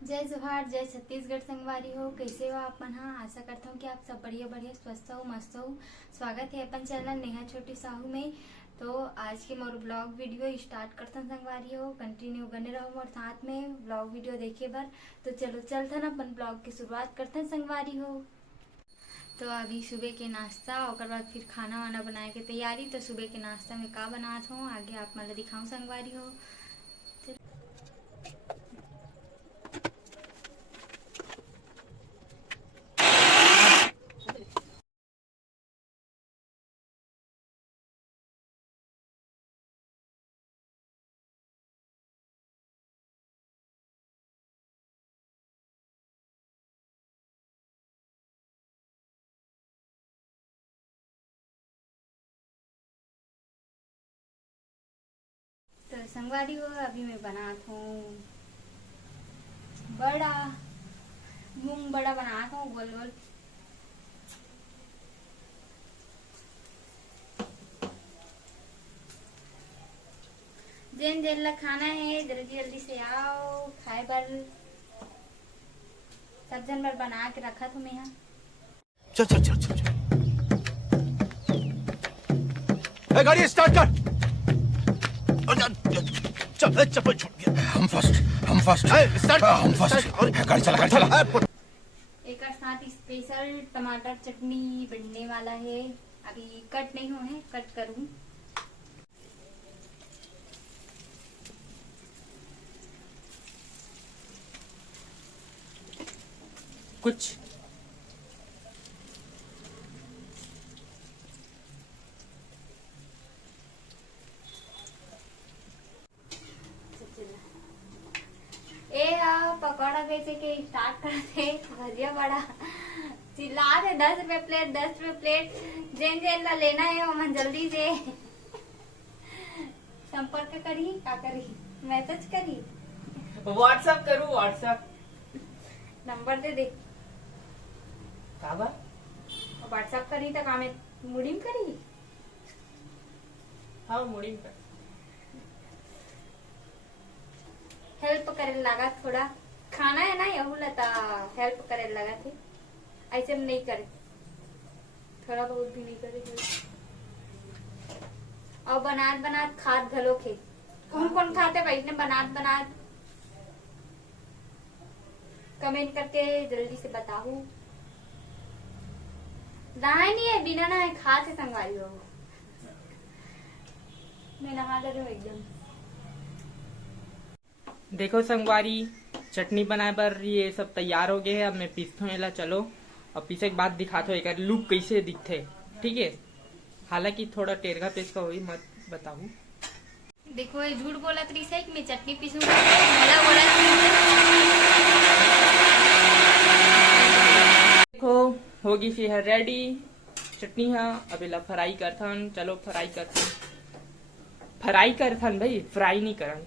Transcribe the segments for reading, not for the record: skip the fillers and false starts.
जय जोहार, जय छत्तीसगढ़ संगवारी हो। कैसे हो आप मन? हाँ, आशा करता हूँ कि आप सब बढ़िया बढ़िया स्वस्थ हो, मस्त हो। स्वागत है अपन चैनल नेहा छोटी साहू में। तो आज के मोर ब्लॉग वीडियो स्टार्ट करते संगवारी हो। कंटिन्यू बने रहो और साथ में ब्लॉग वीडियो देखे बर। तो चलो चलते ना अपन ब्लॉग की शुरुआत करते संगवारी हो। तो अभी सुबह के नाश्ता और बाद फिर खाना वाना बनाए के तैयारी। तो सुबह के नाश्ता में का बनात हूँ आगे आप मतलब दिखाऊँ संगवारी हो। तो संगवारी हो अभी मैं बनात हूँ बड़ा मूंग बड़ा बनात हूँ गोल गोल। जेन जेन ला खाना है जल्दी जल्दी से आओ खाए बर। सब जन बर बना के रखा हूँ मैं यहाँ। चल चल चल चल चल गाड़ी स्टार्ट कर। चल चप्पल छूट गया। हम फर्स्ट स्टार्ट हम फर्स्ट और गाड़ी चला एक साथ स्पेशल टमाटर चटनी बनने वाला है। अभी कट नहीं हुए, कट करूँ। कुछ पकौड़ा बेचे के स्टार्ट करते भजिया बड़ा चिल्ला दे 10 रुपए प्लेट 10 रुपए प्लेट। जेन जेन ला लेना है वो मन जल्दी से संपर्क करी। का करी? मैसेज करी, व्हाट्सएप करूँ? व्हाट्सएप नंबर दे दे। काबर व्हाट्सएप करी तो काम मुड़ीम करी। हाँ मुड़ी कर हेल्प करे लगा थोड़ा। खाना है ना यहू लता हेल्प करे लगा थे। ऐसे में नहीं करे, थोड़ा बहुत भी नहीं करे। और बनात बनात खाद घलो खे। कौन कौन खाते वैसे बनात बनात कमेंट करके जल्दी से बताओ। दाए नहीं है बिना ना है खाते संगवारी हो। मैं नहा ले रही हूँ एकदम। देखो संगवारी, चटनी बनाए पर ये सब तैयार हो गए है। अब मैं पीसता हूँ एला। चलो अब पीसे के बाद दिखाता हूँ एक लुक कैसे दिखते। ठीक है, हालांकि थोड़ा टेरगा पेस का हुई मत बताऊ। देखो ये झूठ बोला तरी से मैं चटनी पीसूंगा। बोला बोला देखो होगी फिर रेडी चटनी है। अब इला फ्राई करथन। चलो फ्राई करथन भाई, फ्राई नहीं करन।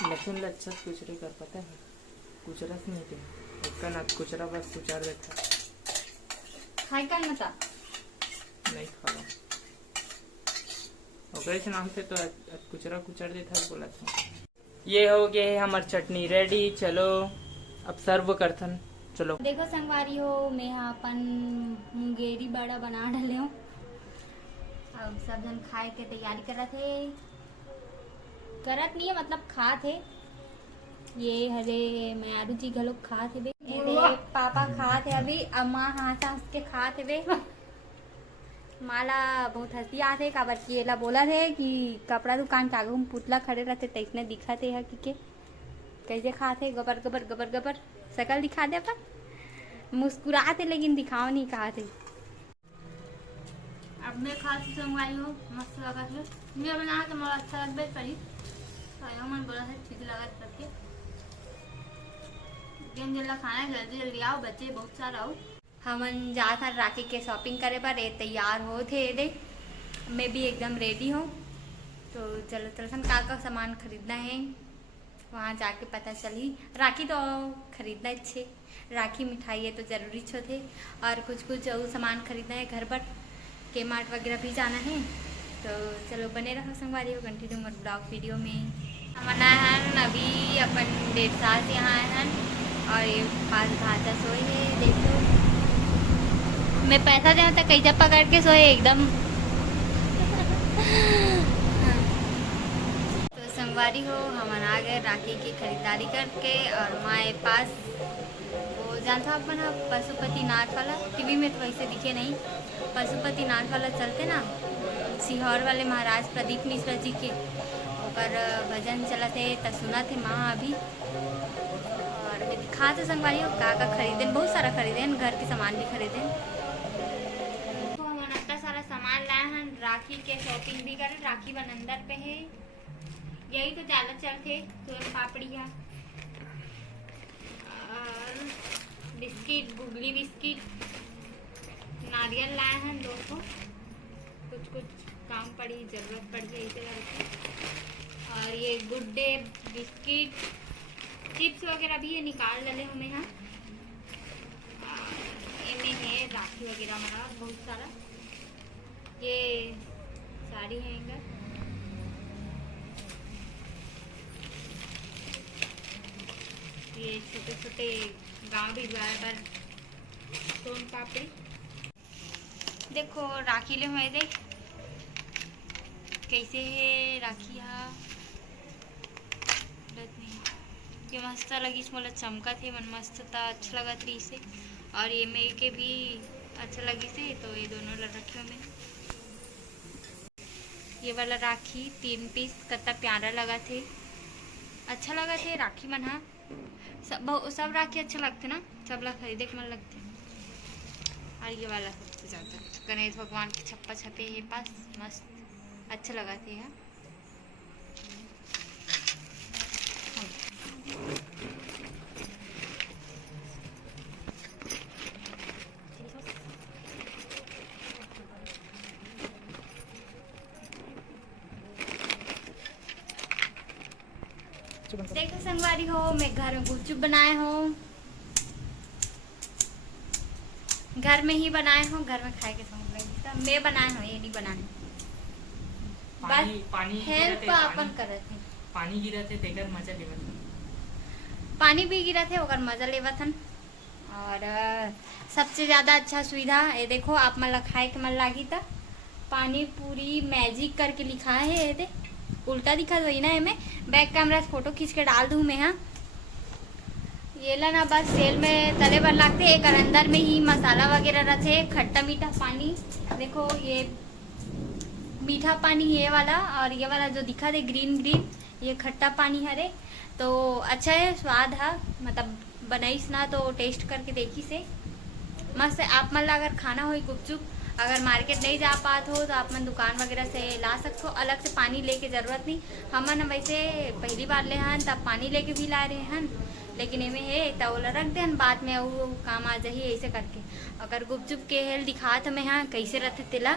लहसुन अच्छा कुचरे कर पता है, कुचरस नहीं थे इसका ना कुचरा बस कुचर देता खाई का मता नहीं खावा ओकरे से नाम से तो कुचरा कुचर देता बोला था। ये हो गए हमार चटनी रेडी। चलो अब सर्व करथन। चलो देखो संगवारी हो मैं यहाँ अपन मुंगेरी बड़ा बना डाले हूँ। अब सब जन खाए के तैयारी करत नहीं है मतलब खात है। ये हरे मैं आरू जी घलो खात है। पापा खात है अभी। अम्मा हाथ के खात है। माला बहुत हंसी आते काबर की एला बोला थे कि कपड़ा दुकान के आगे हम पुतला खड़े रहते तैसने दिखा थे कि कैसे खाते गबर गबर गबर गबर शकल दिखा दे अपन। मुस्कुराते लेकिन दिखाओ नहीं कहा थे। अब मैं खाती संगवारी हो मस्त लगा थे। मैं बना तो मोला अच्छा लगबे करी। मन बोला था ठीक लगा सबके। जिन जिला खाना है जल्दी जल्दी आओ, बच्चे बहुत सारा आओ। हमन जात राखी के शॉपिंग करे पर तैयार हो थे। मैं भी एकदम रेडी हूँ। तो चलो चलो का सामान खरीदना है, वहाँ जाके पता चली। राखी तो खरीदना अच्छे, राखी मिठाई है तो जरूरी छो थे, और कुछ और सामान खरीदना है घर पर, के मार्ट वगैरह भी जाना है। तो चलो बने रहो संगवारी हो, कंटिन्यू मत ब्लॉग वीडियो में। हम आए हैं अभी अपन 1.5 साल से यहाँ आए हैं, और ये पास भाषा सोए है। देखो मैं पैसा दे तो कैसा पकड़ के सोए एकदम। तो संगवारी हो हम आ गए राखी की खरीदारी करके, और हमारे पास वो जानता अपन पशुपतिनाथ वाला, टीवी में तो वैसे दिखे नहीं, पशुपतिनाथ वाला चलते ना, सीहोर वाले महाराज प्रदीप मिश्रा जी के ओकर भजन चलत है तो सुना थे माँ अभी। और मैं दिखा थे संगवारी हो का खरीदे, बहुत सारा खरीदे, घर के सामान भी खरीदे। तो हम इतना सारा सामान लाए हैं, राखी के शॉपिंग भी करें, राखी बन अंदर पे है, यही तो ज़्यादा चलते सोन पापड़िया और बिस्किट, गुगली बिस्किट, नारियल लाए हैं 200, कुछ काम पड़ी, जरूरत पड़ी है इसे करके। और ये गुड डे बिस्किट, चिप्स वगैरह भी ये निकाल डाले हमें यहाँ। इनमें है राखी वगैरह हमारा बहुत सारा, ये साड़ी है इनका, ये छोटे छोटे गांव भिजवाए पर सोन पापड़ी। देखो राखी ले हुए देख कैसे है राखी, यहाँ ये मस्त लगी, मोला चमका थे मन मस्त था, अच्छा लगा थी इसे। और ये मेरे के भी अच्छा लगी से, तो ये दोनों रखियो में। ये वाला राखी 3 पीस कितना प्यारा लगा थे, अच्छा लगा थे राखी मन। हाँ सब राखी अच्छा लगते ना, सब ला खरीदे के मन लगते। और ये वाला सबसे ज़्यादा गणेश भगवान के छप्पा छपे है पास, मस्त अच्छा लगा थे। यहाँ देखो संगवारी हो मैं घर में गुपचुप बनाए हूँ, घर में ही बनाए हूँ, घर में खाए के समझ मैं बनाए हूँ, ये नहीं बनाए। पानी हेल्प अपन करत है, पानी गिरा थे तेकर मजा लेवत, पानी भी गिरा थे ओकर मजा लेवत हन। और सबसे ज्यादा अच्छा सुविधा ये देखो, आप मन ला खाए के मन लागी था, पानी पूरी मैजिक करके लिखा है, ये दे उल्टा दिखा वही ना, मैं बैक कैमरा से फोटो खींच के डाल दूं मैं। हाँ ये ला ना बस तेल में तले पर लगते, एक अंदर में ही मसाला वगैरह रहते, खट्टा मीठा पानी। देखो ये मीठा पानी ये वाला, और ये वाला जो दिखा दे ग्रीन ये खट्टा पानी हरे। तो अच्छा है, स्वाद है, मतलब बनाईस ना तो टेस्ट करके देखी से मस्त। आप मन ला अगर खाना हो गुपचुप, अगर मार्केट नहीं जा पात हो तो आप मन दुकान वगैरह से ला सकते हो, अलग से पानी लेके जरूरत नहीं। हमन वैसे पहली बार ले हन तब पानी लेके भी ला रहे हन, लेकिन इमें है तौला रख दे बाद में वो काम आ जाही ऐसे करके। अगर गुपचुप के हेल दिखा तो मैं हाँ कैसे रहते तेला,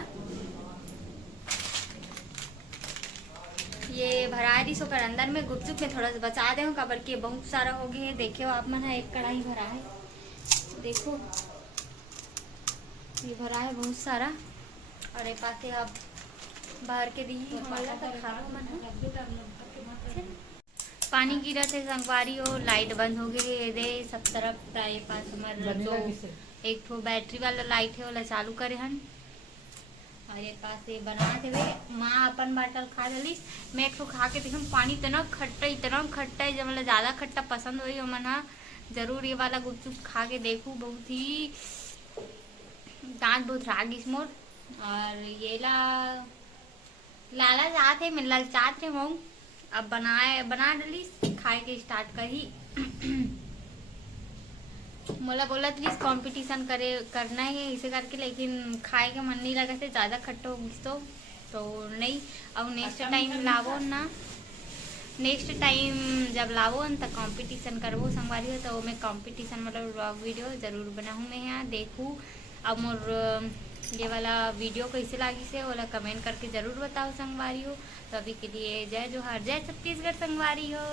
ये भरा दी सोकर अंदर में गुपचुप में थोड़ा सा बचा दे कबर के बहुत सारा हो गए। देखो आप मन है एक कढ़ाई भरा है, देखो ये भरा है बहुत सारा, और एक पास अब बाहर के दी पानी गिरा थे संगवारी हो, लाइट बंद हो गई दे सब तरफ। ये पास हमारे जो एक ठो बैटरी वाला लाइट है वाला चालू करे हन, और ये पास ये बना थे माँ अपन बाटल खा ली, मैं एक ठो खा के देखूँ पानी इतना खट्टा है, जब मतलब ज़्यादा खट्टा पसंद हुई हो मन जरूर ये वाला गुपचुप खा के देखूँ, बहुत ही दांत बहुत रागिस मोर। और ये लाला जाते मैं ललचात रे मऊ, अब बना डली खाए के स्टार्ट करी। मोला बोला प्लीज कंपटीशन करना है इसे करके, लेकिन खाए के मन नहीं लगा थे, ज़्यादा खट्टा हो गई तो नहीं। अब नेक्स्ट टाइम लावो ना, नेक्स्ट टाइम जब लावो न तो कंपटीशन करबो संगवारी हो, तो मैं कंपटीशन मतलब व्लॉग वीडियो जरूर बनाऊँ मैं यहाँ देखूँ। अब मोर ये वाला वीडियो कैसे लगी से वाला कमेंट करके जरूर बताओ संगवारी हो। तो अभी के लिए जय जोहार, जय छत्तीसगढ़ संगवारी हो।